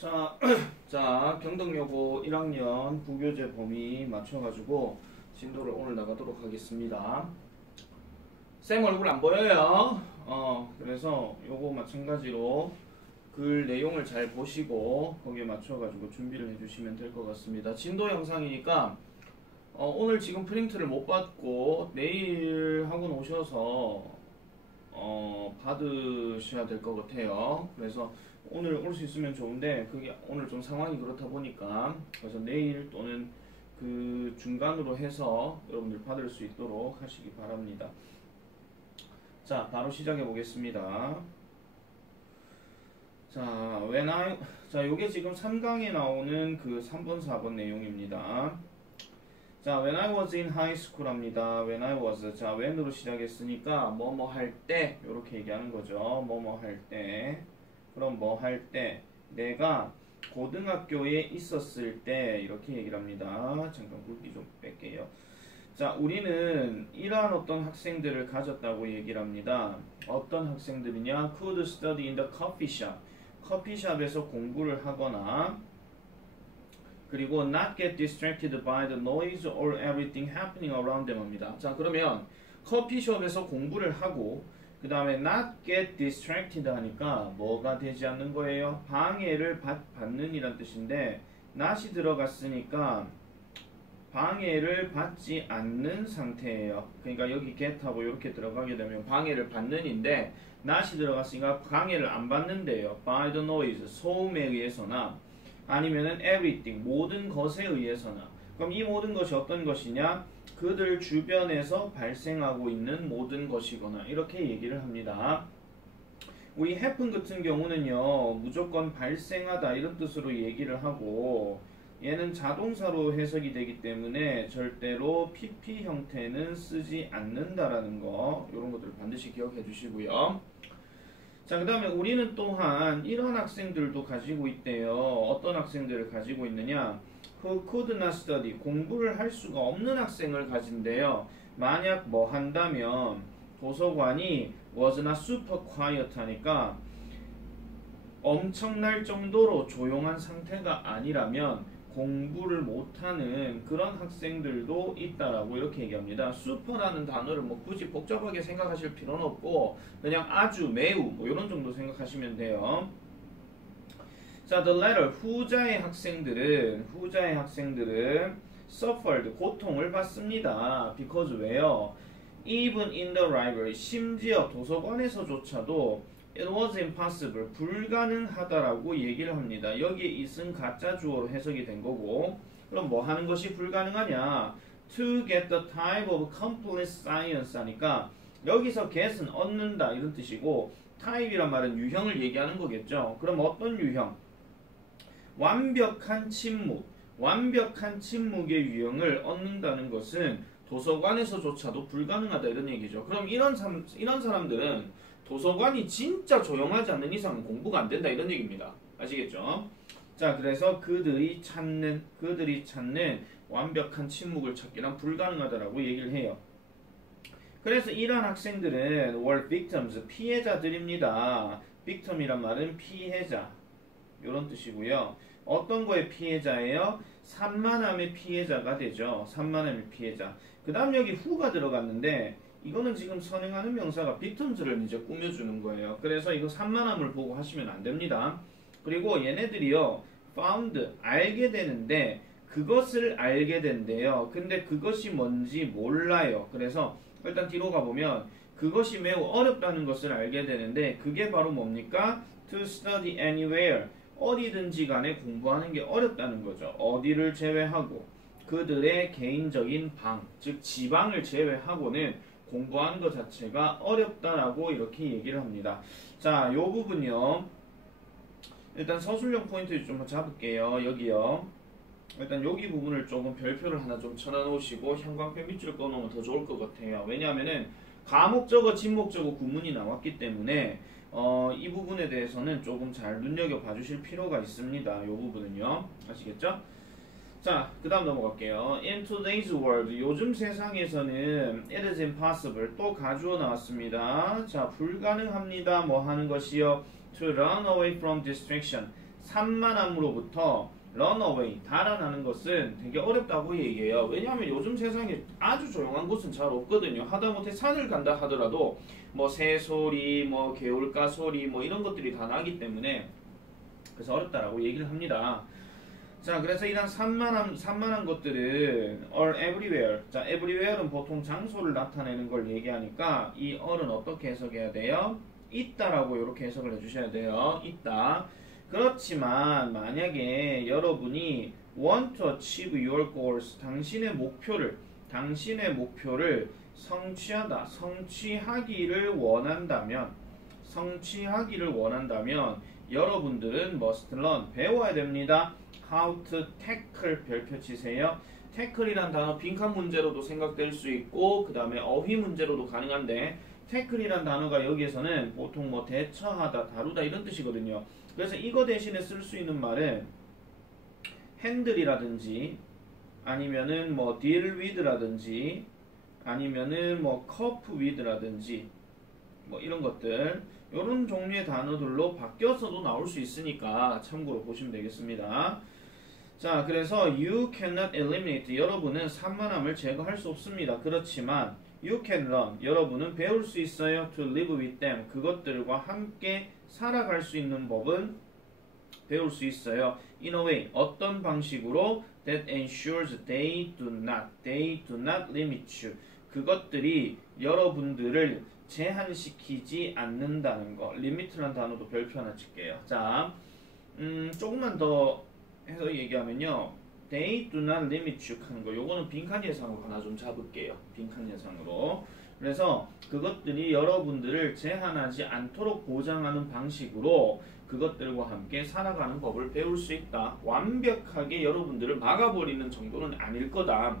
자, 자, 경덕여고 1학년 부교재 범위 맞춰가지고 진도를 오늘 나가도록 하겠습니다. 쌤 얼굴 안 보여요. 그래서 요거 마찬가지로 글 내용을 잘 보시고 거기에 맞춰가지고 준비를 해주시면 될 것 같습니다. 진도 영상이니까 오늘 지금 프린트를 못 받고 내일 학원 오셔서 받으셔야 될 것 같아요. 그래서 오늘 올 수 있으면 좋은데 그게 오늘 좀 상황이 그렇다 보니까 그래서 내일 또는 그 중간으로 해서 여러분들 받을 수 있도록 하시기 바랍니다. 자, 바로 시작해 보겠습니다. 자, 요게 지금 3강에 나오는 그 3번, 4번 내용입니다. 자, when I was in high school 합니다. when I was. 자, when으로 시작했으니까 뭐뭐 할 때 요렇게 얘기하는 거죠. 뭐뭐 할 때. 그럼 뭐 할 때? 내가 고등학교에 있었을 때 이렇게 얘기를 합니다. 잠깐 굵기 좀 뺄게요. 자, 우리는 이러한 어떤 학생들을 가졌다고 얘기를 합니다. 어떤 학생들이냐? could study in the coffee shop. 커피숍에서 공부를 하거나 그리고 not get distracted by the noise or everything happening around them 합니다. 자, 그러면 커피숍에서 공부를 하고 그 다음에 not get distracted 하니까 뭐가 되지 않는 거예요? 방해를 받는 이란 뜻인데 not이 들어갔으니까 방해를 받지 않는 상태예요. 그러니까 여기 get하고 이렇게 들어가게 되면 방해를 받는인데 not이 들어갔으니까 방해를 안 받는데요. by the noise, 소음에 의해서나 아니면은 everything, 모든 것에 의해서나. 그럼 이 모든 것이 어떤 것이냐? 그들 주변에서 발생하고 있는 모든 것이거나 이렇게 얘기를 합니다. 우리 happen 같은 경우는요, 무조건 발생하다 이런 뜻으로 얘기를 하고 얘는 자동사로 해석이 되기 때문에 절대로 PP 형태는 쓰지 않는다라는 거, 이런 것들 반드시 기억해 주시고요. 자, 그 다음에 우리는 또한 이런 학생들도 가지고 있대요. 어떤 학생들을 가지고 있느냐? who could not study, 공부를 할 수가 없는 학생을 가진대요. 만약 뭐 한다면 도서관이 was not super quiet 하니까 엄청날 정도로 조용한 상태가 아니라면 공부를 못하는 그런 학생들도 있다라고 이렇게 얘기합니다. super라는 단어를 뭐 굳이 복잡하게 생각하실 필요는 없고 그냥 아주 매우 뭐 이런 정도 생각하시면 돼요. 자, the latter, 후자의 학생들은 suffered, 고통을 받습니다. because 왜요? even in the library, 심지어 도서관에서조차도 it was impossible, 불가능하다라고 얘기를 합니다. 여기에 it은 가짜 주어로 해석이 된 거고 그럼 뭐 하는 것이 불가능하냐? to get the type of complete science 하니까 여기서 get은 얻는다 이런 뜻이고 type이란 말은 유형을 얘기하는 거겠죠. 그럼 어떤 유형? 완벽한 침묵의 유형을 얻는다는 것은 도서관에서조차도 불가능하다 이런 얘기죠. 그럼 이런 사람들은 도서관이 진짜 조용하지 않는 이상은 공부가 안 된다 이런 얘기입니다. 아시겠죠? 자, 그래서 그들이 찾는 완벽한 침묵을 찾기란 불가능하다라고 얘기를 해요. 그래서 이러한 학생들은 were victims, 피해자들입니다. victim이란 말은 피해자 이런 뜻이고요. 어떤 거의 피해자예요? 산만함의 피해자가 되죠. 산만함의 피해자. 그 다음 여기 who가 들어갔는데 이거는 지금 선행하는 명사가 victims를 이제 꾸며주는 거예요. 그래서 이거 산만함을 보고 하시면 안 됩니다. 그리고 얘네들이요, found, 알게 되는데 그것을 알게 된대요. 근데 그것이 뭔지 몰라요. 그래서 일단 뒤로 가보면 그것이 매우 어렵다는 것을 알게 되는데 그게 바로 뭡니까? to study anywhere, 어디든지 간에 공부하는 게 어렵다는 거죠. 어디를 제외하고 그들의 개인적인 방, 즉 지방을 제외하고는 공부하는 것 자체가 어렵다라고 이렇게 얘기를 합니다. 자, 요 부분요. 일단 서술형 포인트 좀 잡을게요. 여기요. 일단 여기 부분을 조금 별표를 하나 좀 쳐놔놓으시고 형광펜 밑줄 꺼놓으면 더 좋을 것 같아요. 왜냐하면은 가목적어, 진목적어 구문이 나왔기 때문에 이 부분에 대해서는 조금 잘 눈여겨봐 주실 필요가 있습니다. 이 부분은요. 아시겠죠? 자, 그 다음 넘어갈게요. In today's world, 요즘 세상에서는 it is impossible, 또 가주어 나왔습니다. 자, 불가능합니다. 뭐 하는 것이요? To run away from distraction, 산만함으로부터 run away, 달아나는 것은 되게 어렵다고 얘기해요. 왜냐하면 요즘 세상에 아주 조용한 곳은 잘 없거든요. 하다못해 산을 간다 하더라도 뭐 새소리, 뭐 개울가 소리, 뭐 이런 것들이 다 나기 때문에 그래서 어렵다라고 얘기를 합니다. 자, 그래서 이런 산만한 것들은 are everywhere. 자, everywhere는 보통 장소를 나타내는 걸 얘기하니까 이 all은 어떻게 해석해야 돼요? 있다라고 이렇게 해석을 해주셔야 돼요. 있다. 그렇지만 만약에 여러분이 want to achieve your goals, 당신의 목표를 성취하다, 성취하기를 원한다면 여러분들은 must learn, 배워야 됩니다. how to tackle, 별표 치세요. tackle이란 단어 빈칸 문제로도 생각될 수 있고 그 다음에 어휘 문제로도 가능한데 tackle이란 단어가 여기에서는 보통 뭐 대처하다, 다루다 이런 뜻이거든요. 그래서 이거 대신에 쓸 수 있는 말은 handle이라든지 아니면은 뭐 deal with라든지 아니면은 뭐 cope with라든지 뭐 이런 것들, 이런 종류의 단어들로 바뀌어서도 나올 수 있으니까 참고로 보시면 되겠습니다. 자, 그래서 you cannot eliminate, 여러분은 산만함을 제거할 수 없습니다. 그렇지만 you can learn, 여러분은 배울 수 있어요. to live with them, 그것들과 함께 살아갈 수 있는 법은 배울 수 있어요. in a way, 어떤 방식으로 that ensures they do not limit you, 그것들이 여러분들을 제한시키지 않는다는 거. limit라는 단어도 별표 하나 칠게요. 자, 조금만 더 해서 얘기하면요, they do not limit you 하는 거, 요거는 빈칸 예상으로 하나 좀 잡을게요. 빈칸 예상으로. 그래서 그것들이 여러분들을 제한하지 않도록 보장하는 방식으로 그것들과 함께 살아가는 법을 배울 수 있다. 완벽하게 여러분들을 막아버리는 정도는 아닐 거다.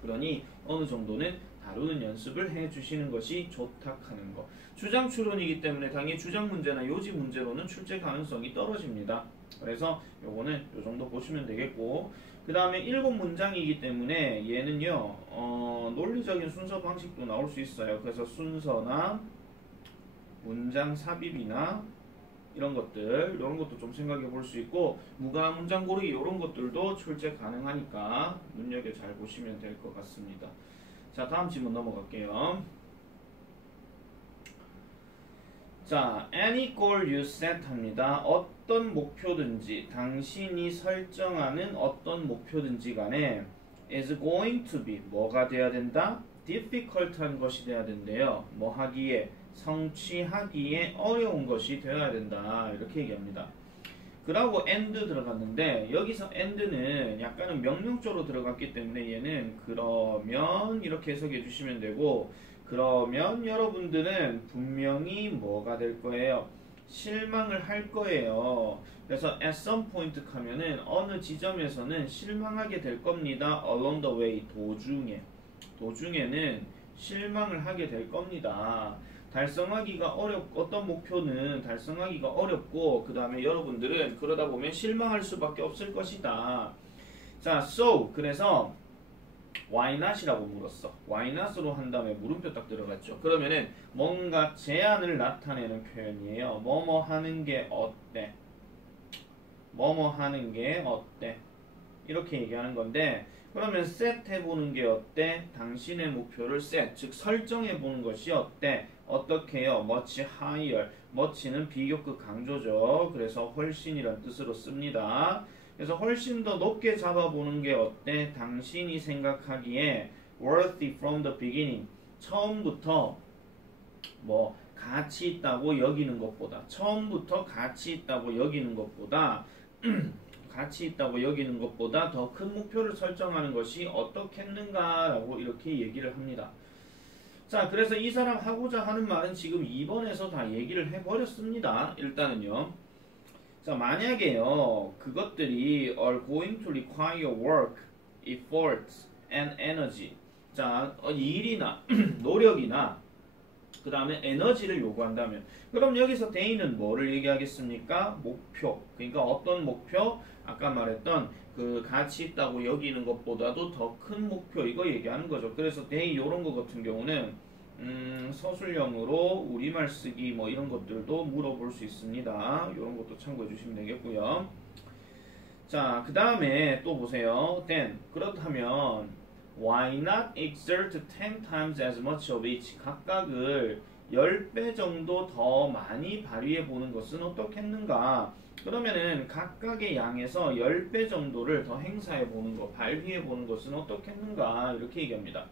그러니 어느 정도는 다루는 연습을 해주시는 것이 좋다 하는 거. 주장 추론이기 때문에 당연히 주장 문제나 요지 문제로는 출제 가능성이 떨어집니다. 그래서 요거는 요 정도 보시면 되겠고, 그 다음에 7문장이기 때문에 얘는요 논리적인 순서 방식도 나올 수 있어요. 그래서 순서나 문장 삽입이나 이런 것들, 이런 것도 좀 생각해 볼 수 있고, 무가 문장 고르기 이런 것들도 출제 가능하니까 눈여겨 잘 보시면 될 것 같습니다. 자, 다음 질문 넘어갈게요. 자, any goal you set 합니다. 어떤 목표든지, 당신이 설정하는 어떤 목표든지 간에 is going to be, 뭐가 돼야 된다? difficult한 것이 돼야 된대요. 뭐 하기에? 성취하기에 어려운 것이 되어야 된다. 이렇게 얘기합니다. 그러고 and 들어갔는데 여기서 and는 약간은 명령조로 들어갔기 때문에 얘는 그러면 이렇게 해석해 주시면 되고, 그러면 여러분들은 분명히 뭐가 될 거예요? 실망을 할 거예요. 그래서 at some point 하면은 어느 지점에서는 실망하게 될 겁니다. along the way, 도중에는 실망을 하게 될 겁니다. 달성하기가 어떤 목표는 달성하기가 어렵고, 그 다음에 여러분들은 그러다 보면 실망할 수밖에 없을 것이다. 자, so 그래서 why not이라고 물었어. why not으로 한 다음에 물음표 딱 들어갔죠. 그러면은 뭔가 제한을 나타내는 표현이에요. 뭐뭐 하는 게 어때? 뭐뭐 하는 게 어때? 이렇게 얘기하는 건데, 그러면 set 해보는 게 어때? 당신의 목표를 set, 즉 설정해보는 것이 어때? 어떻게 해요? much higher. much는 비교급 강조죠. 그래서 훨씬이란 뜻으로 씁니다. 그래서 훨씬 더 높게 잡아보는 게 어때? 당신이 생각하기에 worthy from the beginning. 처음부터 뭐 가치 있다고 여기는 것보다, 가치 있다고 여기는 것보다 더 큰 목표를 설정하는 것이 어떻겠는가라고 이렇게 얘기를 합니다. 자, 그래서 이 사람 하고자 하는 말은 지금 2번에서 다 얘기를 해버렸습니다. 일단은요. 자, 만약에요, 그것들이 are going to require work, effort, and energy. 자, 일이나 노력이나 그 다음에 에너지를 요구한다면, 그럼 여기서 they는 뭐를 얘기하겠습니까? 목표. 그러니까 어떤 목표? 아까 말했던 그 가치 있다고 여기는 것보다도 더 큰 목표, 이거 얘기하는 거죠. 그래서 they 요런 거 같은 경우는 서술형으로 우리말 쓰기 뭐 이런 것들도 물어볼 수 있습니다. 이런 것도 참고해 주시면 되겠고요. 자, 그 다음에 또 보세요. then 그렇다면 why not exert 10 times as much of each? 각각을 10배 정도 더 많이 발휘해 보는 것은 어떻겠는가? 그러면은 각각의 양에서 10배 정도를 더 행사해 보는 것, 발휘해 보는 것은 어떻겠는가? 이렇게 얘기합니다.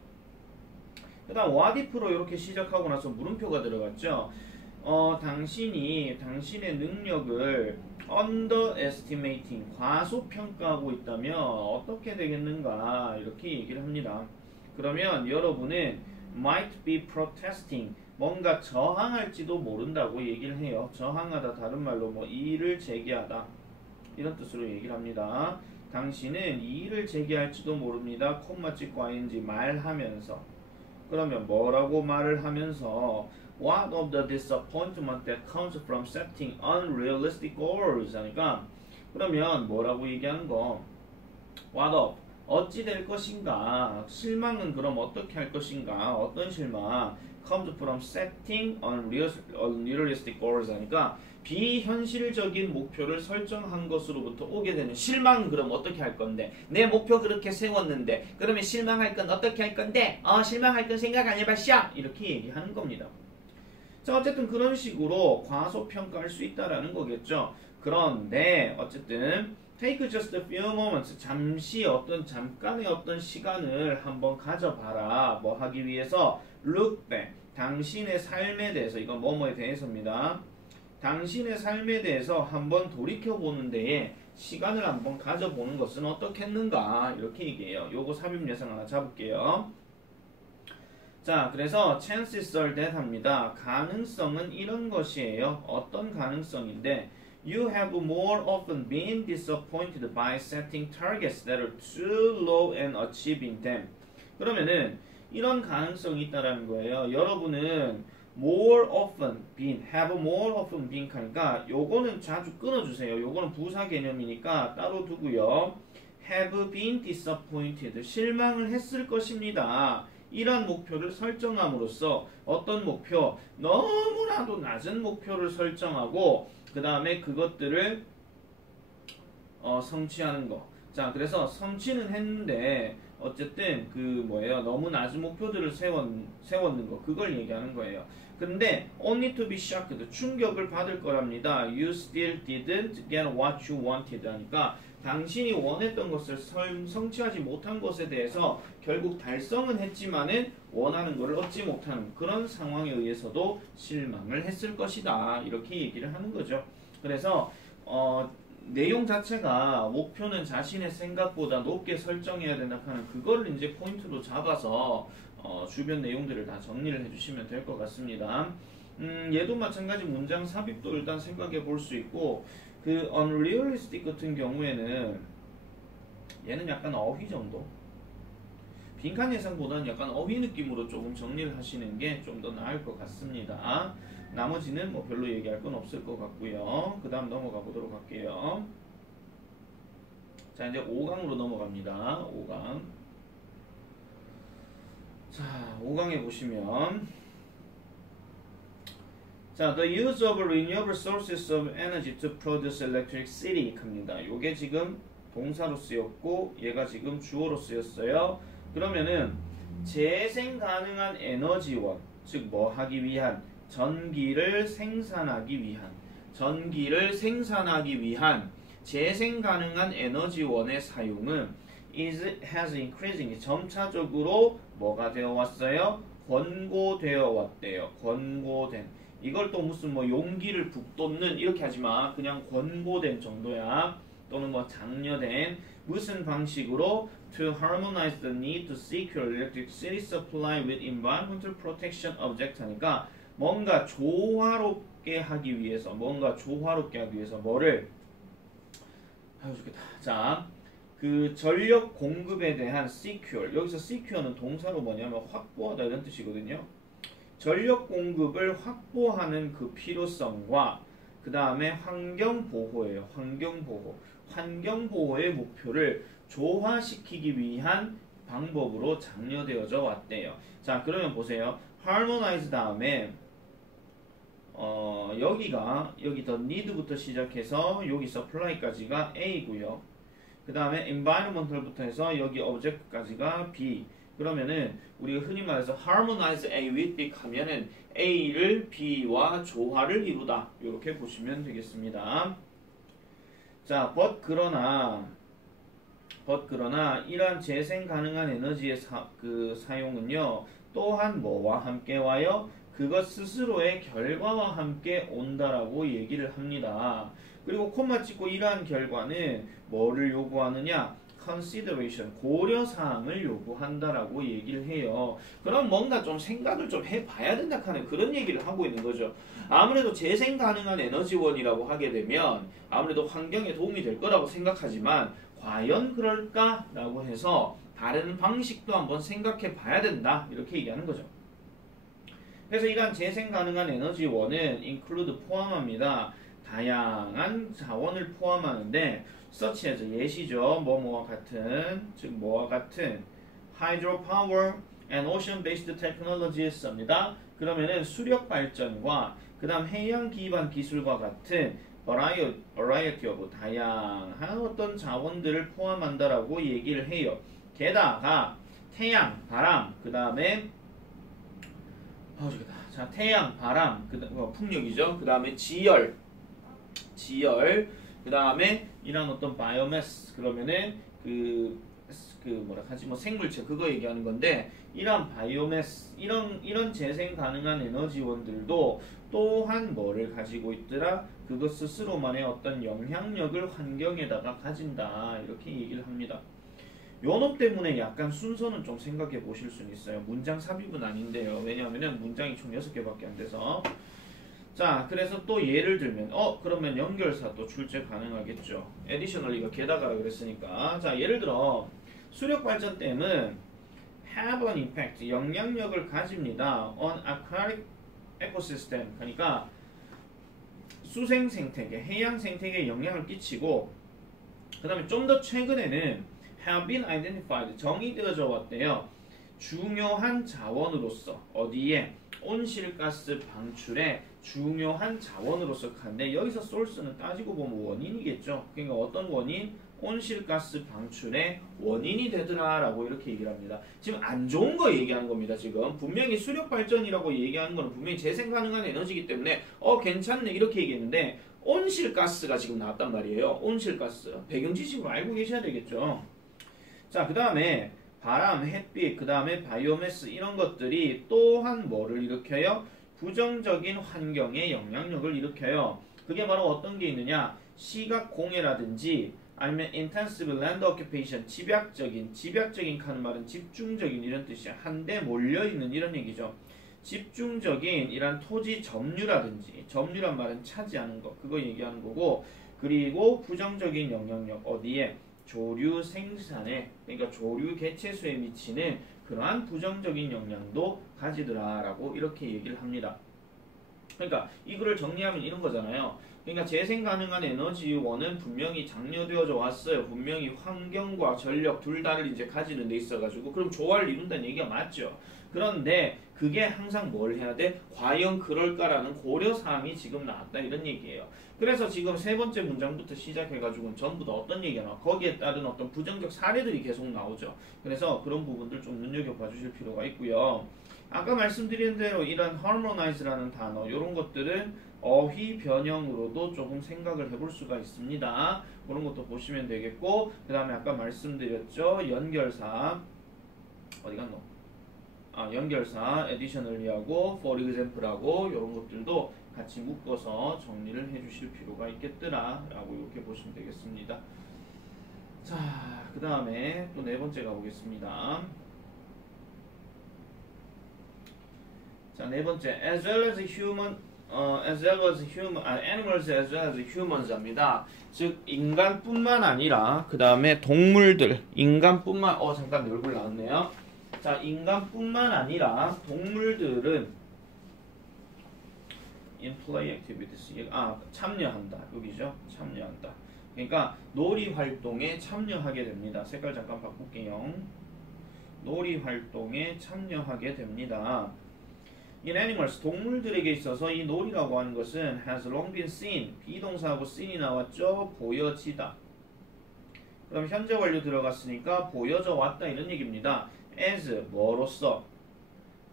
그 다음 what if로 이렇게 시작하고 나서 물음표가 들어갔죠. 당신의 능력을 underestimating, 과소평가하고 있다면 어떻게 되겠는가 이렇게 얘기를 합니다. 그러면 여러분은 might be protesting, 뭔가 저항할지도 모른다고 얘기를 해요. 저항하다 다른 말로 뭐 이의를 제기하다 이런 뜻으로 얘기를 합니다. 당신은 이의를 제기할지도 모릅니다. 콤마 찍고 ing 말하면서. 그러면 뭐라고 말을 하면서 What of the disappointment that comes from setting unrealistic goals? 하니까 그러면 뭐라고 얘기하는 거? What of? 어찌 될 것인가? 실망은 그럼 어떻게 할 것인가? 어떤 실망? Comes from setting unrealistic goals 하니까 비현실적인 목표를 설정한 것으로부터 오게 되는 실망은 그럼 어떻게 할 건데? 내 목표 그렇게 세웠는데 그러면 실망할 건 어떻게 할 건데? 실망할 건 생각 안 해봤어? 이렇게 얘기하는 겁니다. 자, 어쨌든 그런 식으로 과소평가할 수 있다라는 거겠죠. 그런데 어쨌든 take just a few moments, 잠깐의 어떤 시간을 한번 가져봐라. 뭐 하기 위해서 look back, 당신의 삶에 대해서, 이건 뭐뭐에 대해서입니다. 당신의 삶에 대해서 한번 돌이켜보는 데에 시간을 한번 가져보는 것은 어떻겠는가 이렇게 얘기해요. 요거 삽입 예상 하나 잡을게요. 자, 그래서 chances are that 합니다. 가능성은 이런 것이에요. 어떤 가능성인데 You have more often been disappointed by setting targets that are too low and achieving them. 그러면은 이런 가능성이 있다라는 거예요. 여러분은 more often been, have more often been 하니까 요거는 자주 끊어주세요. 요거는 부사 개념이니까 따로 두고요. have been disappointed, 실망을 했을 것입니다. 이런 목표를 설정함으로써 어떤 목표? 너무나도 낮은 목표를 설정하고 그 다음에 그것들을 성취하는 거. 자, 그래서 성취는 했는데 어쨌든 그 뭐예요? 너무 낮은 목표들을 세웠는 거. 그걸 얘기하는 거예요. 근데 only to be shocked, 충격을 받을 거랍니다. You still didn't get what you wanted 하니까 당신이 원했던 것을 성취하지 못한 것에 대해서 결국 달성은 했지만은 원하는 것을 얻지 못하는 그런 상황에 의해서도 실망을 했을 것이다. 이렇게 얘기를 하는 거죠. 그래서 내용 자체가 목표는 자신의 생각보다 높게 설정해야 된다 하는 그거를 이제 포인트로 잡아서 주변 내용들을 다 정리를 해주시면 될 것 같습니다. 얘도 마찬가지 문장 삽입도 일단 생각해 볼 수 있고 그 unrealistic 같은 경우에는 얘는 약간 어휘 정도 빈칸 예상보다는 약간 어휘 느낌으로 조금 정리를 하시는 게 좀 더 나을 것 같습니다. 나머지는 뭐 별로 얘기할 건 없을 것 같고요. 그 다음 넘어가 보도록 할게요. 자, 이제 5강으로 넘어갑니다. 5강. 자, 5강에 보시면 자, the use of renewable sources of energy to produce electricity 합니다. 요게 지금 동사로 쓰였고 얘가 지금 주어로 쓰였어요. 그러면은 재생 가능한 에너지원, 즉 뭐 하기 위한 전기를 생산하기 위한 재생 가능한 에너지원의 사용은 has increasing, 점차적으로 뭐가 되어 왔어요? 권고되어 왔대요. 권고된. 이걸 또 무슨 뭐 용기를 북돋는 이렇게 하지마. 그냥 권고된 정도야. 또는 뭐 장려된 무슨 방식으로 to harmonize the need to secure electricity supply with environmental protection object 하니까 뭔가 조화롭게 하기 위해서 뭐를 아유 좋겠다. 자, 그 전력 공급에 대한 secure, 여기서 secure는 동사로 뭐냐면 확보하다 이런 뜻이거든요. 전력 공급을 확보하는 그 필요성과 그 다음에 환경보호예요. 환경보호의 목표를 조화시키기 위한 방법으로 장려되어져 왔대요. 자, 그러면 보세요. harmonize 다음에 여기 더 need부터 시작해서 여기 supply까지가 A고요. 그 다음에 environmental부터 해서 여기 object까지가 B. 그러면은 우리가 흔히 말해서 harmonize A with B 하면은 A를 B와 조화를 이루다. 이렇게 보시면 되겠습니다. 자, 그러나 이러한 재생 가능한 에너지의 사용은요 또한 뭐와 함께 와요? 그것 스스로의 결과와 함께 온다라고 얘기를 합니다. 그리고 콤마 찍고 이러한 결과는 뭐를 요구하느냐? consideration, 고려사항을 요구한다라고 얘기를 해요. 그럼 뭔가 좀 생각을 좀 해봐야 된다 하는 그런 얘기를 하고 있는 거죠. 아무래도 재생 가능한 에너지원이라고 하게 되면 아무래도 환경에 도움이 될 거라고 생각하지만 과연 그럴까라고 해서 다른 방식도 한번 생각해 봐야 된다 이렇게 얘기하는 거죠. 그래서 이러한 재생 가능한 에너지원은 include 포함합니다. 다양한 자원을 포함하는데 such as 예시죠. 뭐와 같은 즉 뭐와 같은 hydropower and ocean-based technologies입니다. 그러면은 수력 발전과 그 다음 해양 기반 기술과 같은 variety of 다양한 어떤 자원들을 포함한다라고 얘기를 해요. 게다가 태양, 바람, 그 다음에 자, 태양, 바람, 풍력이죠. 그 다음에 지열, 그 다음에 이런 어떤 바이오매스 그러면은 생물체 그거 얘기하는 건데 이런 바이오매스 이런 재생 가능한 에너지원들도 또한 뭐를 가지고 있더라? 그것 스스로만의 어떤 영향력을 환경에다가 가진다 이렇게 얘기를 합니다. 요놈 때문에 약간 순서는 좀 생각해 보실 수는 있어요. 문장 삽입은 아닌데요. 왜냐하면 문장이 총 6개밖에 안 돼서. 자, 그래서 또 예를 들면 그러면 연결사 또 출제 가능하겠죠. additionally가 게다가라 그랬으니까. 자, 예를 들어 수력 발전댐은 have an impact, 영향력을 가집니다. on aquatic ecosystem, 그러니까 수생 생태계, 해양 생태계에 영향을 끼치고 그 다음에 좀 더 최근에는 have been identified, 정의되어져 왔대요. 중요한 자원으로서 어디에? 온실가스 방출의 중요한 자원으로서 간데 여기서 source는 따지고 보면 원인이겠죠. 그러니까 어떤 원인? 온실가스 방출의 원인이 되더라 라고 이렇게 얘기를 합니다. 지금 안 좋은 거 얘기하는 겁니다. 지금 분명히 수력 발전이라고 얘기하는 거는 분명히 재생 가능한 에너지이기 때문에 괜찮네 이렇게 얘기했는데 온실가스가 지금 나왔단 말이에요. 온실가스 배경 지식으로 알고 계셔야 되겠죠. 자, 그 다음에 바람, 햇빛, 그 다음에 바이오매스 이런 것들이 또한 뭐를 일으켜요? 부정적인 환경에 영향력을 일으켜요. 그게 바로 어떤 게 있느냐? 시각 공해라든지 아니면 intensive land occupation, 집약적인 하는 말은 집중적인 이런 뜻이야. 한데 몰려있는 이런 얘기죠. 집중적인 이런 토지 점유라든지, 점유란 말은 차지하는 거, 그거 얘기하는 거고, 그리고 부정적인 영향력 어디에? 조류 생산에, 그러니까 조류 개체수에 미치는 그러한 부정적인 영향도 가지더라 라고 이렇게 얘기를 합니다. 그러니까 이거를 정리하면 이런 거잖아요. 그러니까 재생 가능한 에너지원은 분명히 장려되어져 왔어요. 분명히 환경과 전력 둘 다를 이제 가지는 데 있어가지고 그럼 조화를 이룬다는 얘기가 맞죠. 그런데 그게 항상 뭘 해야 돼? 과연 그럴까라는 고려사항이 지금 나왔다 이런 얘기예요. 그래서 지금 세 번째 문장부터 시작해가지고 전부 다 어떤 얘기가 나와? 거기에 따른 어떤 부정적 사례들이 계속 나오죠. 그래서 그런 부분들 좀 눈여겨봐 주실 필요가 있고요. 아까 말씀드린 대로 이런 harmonize라는 단어 이런 것들은 어휘 변형으로도 조금 생각을 해볼 수가 있습니다. 그런 것도 보시면 되겠고 그 다음에 아까 말씀드렸죠. 연결사 어디 갔노? 연결사 additionally하고 for example하고 이런 것들도 같이 묶어서 정리를 해주실 필요가 있겠더라 라고 이렇게 보시면 되겠습니다. 자, 그 다음에 또 네 번째 가보겠습니다. 자, 네 번째 as well as human animals as well as humans입니다. 즉 인간뿐만 아니라 그 다음에 동물들 인간뿐만 잠깐 내 얼굴 나왔네요. 자, 인간뿐만 아니라 동물들은 in play activities 참여한다 여기죠. 참여한다. 그러니까 놀이 활동에 참여하게 됩니다. 색깔 잠깐 바꿀게요. 놀이 활동에 참여하게 됩니다. In animals, 동물들에게 있어서 이 놀이라고 하는 것은 has long been seen, 비동사하고 seen이 나왔죠. 보여지다. 그럼 현재 완료 들어갔으니까 보여져 왔다 이런 얘기입니다. as 뭐로써?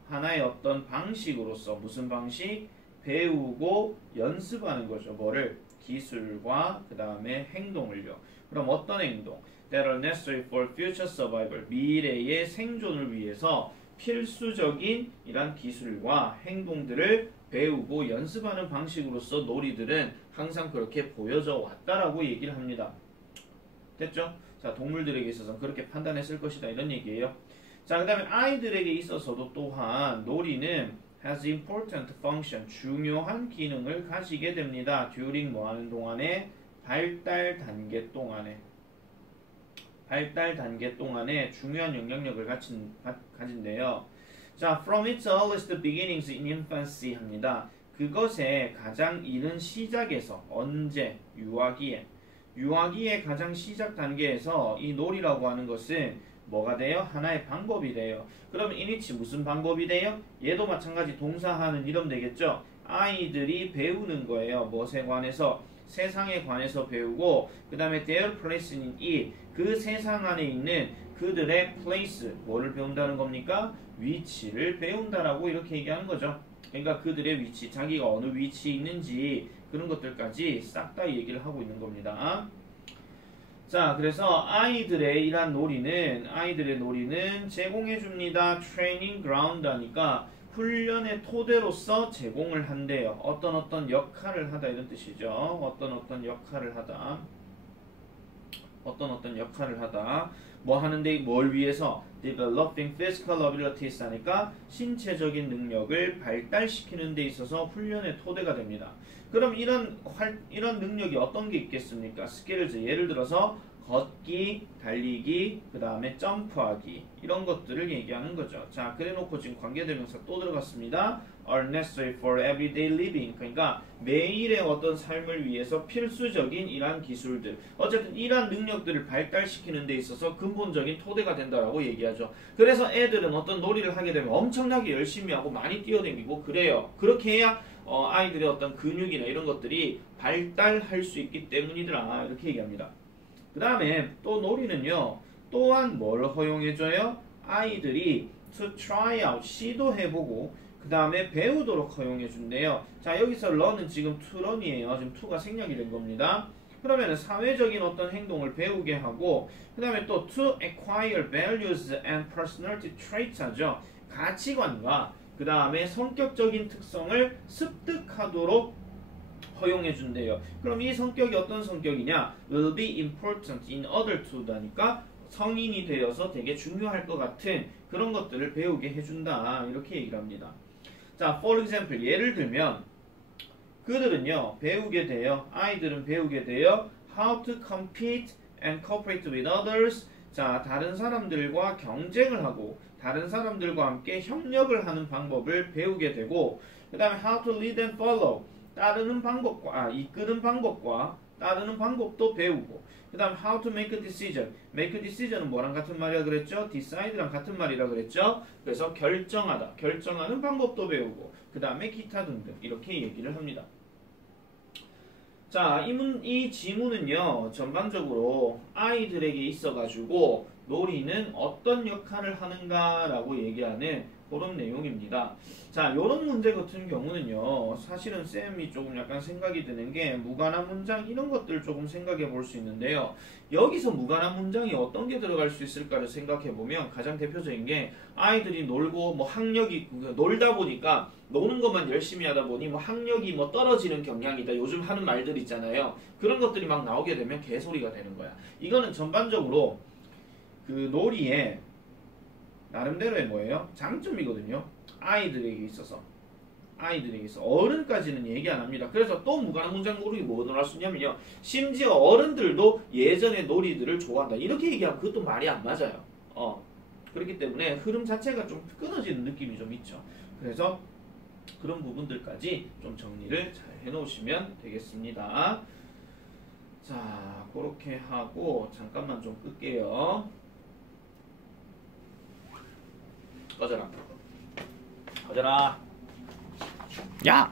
하나의 어떤 방식으로서. 무슨 방식? 배우고 연습하는 거죠. 뭐를? 기술과 그 다음에 행동을요. 그럼 어떤 행동? That are necessary for future survival. 미래의 생존을 위해서 필수적인 이런 기술과 행동들을 배우고 연습하는 방식으로서 놀이들은 항상 그렇게 보여져 왔다라고 얘기를 합니다. 됐죠? 자, 동물들에게 있어서 그렇게 판단했을 것이다 이런 얘기예요. 자, 그 다음에 아이들에게 있어서도 또한 놀이는 has important function, 중요한 기능을 가지게 됩니다. during 뭐 하는 동안에? 발달 단계 동안에. 발달 단계 동안에 중요한 영향력을 가진대요. 자, from its earliest beginnings in infancy 합니다. 그것의 가장 이른 시작에서. 언제? 유아기에. 유아기의 가장 시작 단계에서 이 놀이라고 하는 것은 뭐가 돼요? 하나의 방법이 돼요. 그럼 이니치 무슨 방법이 돼요? 얘도 마찬가지 동사하는 이름 되겠죠? 아이들이 배우는 거예요. 무엇에 관해서? 세상에 관해서 배우고 그 다음에 their place in it, 그 세상 안에 있는 그들의 place, 뭐를 배운다는 겁니까? 위치를 배운다라고 이렇게 얘기하는 거죠. 그러니까 그들의 위치, 자기가 어느 위치에 있는지 그런 것들까지 싹 다 얘기를 하고 있는 겁니다. 자, 그래서 아이들의 놀이는 제공해 줍니다. 트레이닝 그라운드 하니까 훈련의 토대로서 제공을 한대요. 어떤 역할을 하다 이런 뜻이죠. 어떤 역할을 하다. 뭐 하는데 뭘 위해서? Developing physical abilities 하니까 신체적인 능력을 발달시키는 데 있어서 훈련의 토대가 됩니다. 그럼 이런 능력이 어떤 게 있겠습니까? skills, 예를 들어서 걷기, 달리기, 그 다음에 점프하기 이런 것들을 얘기하는 거죠. 자, 그래놓고 지금 관계대명사 또 들어갔습니다. are necessary for everyday living. 그러니까 매일의 어떤 삶을 위해서 필수적인 이러한 기술들, 어쨌든 이러한 능력들을 발달시키는 데 있어서 근본적인 토대가 된다라고 얘기하죠. 그래서 애들은 어떤 놀이를 하게 되면 엄청나게 열심히 하고 많이 뛰어다니고 그래요. 그렇게 해야 아이들의 어떤 근육이나 이런 것들이 발달할 수 있기 때문이더라 이렇게 얘기합니다. 그 다음에 또 놀이는요 또한 뭘 허용해줘요? 아이들이 to try out, 시도해보고 그 다음에 배우도록 허용해준대요. 자, 여기서 learn은 지금 to learn이에요. 지금 to가 생략이 된 겁니다. 그러면 사회적인 어떤 행동을 배우게 하고 그 다음에 또 to acquire values and personality traits 하죠. 가치관과 그 다음에 성격적인 특성을 습득하도록 허용해준대요. 그럼 이 성격이 어떤 성격이냐? will be important in order to 하니까 성인이 되어서 되게 중요할 것 같은 그런 것들을 배우게 해준다 이렇게 얘기를 합니다. 자, for example 예를 들면 그들은요 배우게 돼요. 아이들은 배우게 돼요. how to compete and cooperate with others. 자, 다른 사람들과 경쟁을 하고 다른 사람들과 함께 협력을 하는 방법을 배우게 되고 그 다음에 how to lead and follow. 따르는 방법과 이끄는 방법과 따르는 방법도 배우고 그 다음 how to make a decision. make a decision은 뭐랑 같은 말이라 그랬죠? decide랑 같은 말이라 그랬죠? 그래서 결정하다, 결정하는 방법도 배우고 그 다음에 기타 등등 이렇게 얘기를 합니다. 자, 이 지문은요 전반적으로 아이들에게 있어가지고 놀이는 어떤 역할을 하는가라고 얘기하는 그런 내용입니다. 자, 요런 문제 같은 경우는요 사실은 쌤이 조금 약간 생각이 드는 게 무관한 문장 이런 것들 조금 생각해 볼 수 있는데요. 여기서 무관한 문장이 어떤 게 들어갈 수 있을까를 생각해 보면 가장 대표적인 게 아이들이 놀고 뭐 학력이 놀다 보니까 노는 것만 열심히 하다 보니 뭐 학력이 뭐 떨어지는 경향이다 요즘 하는 말들 있잖아요. 그런 것들이 막 나오게 되면 개소리가 되는 거야. 이거는 전반적으로 그 놀이의 나름대로의 뭐예요? 장점이거든요. 아이들에게 있어서 어른까지는 얘기 안 합니다. 그래서 또 무관한 문장 놀이 뭐 들어갈 수 있냐면요. 심지어 어른들도 예전의 놀이들을 좋아한다. 이렇게 얘기하면 그것도 말이 안 맞아요. 그렇기 때문에 흐름 자체가 좀 끊어지는 느낌이 좀 있죠. 그래서 그런 부분들까지 좀 정리를 잘 해놓으시면 되겠습니다. 자, 그렇게 하고 잠깐만 좀 끌게요. 꺼져라. 야!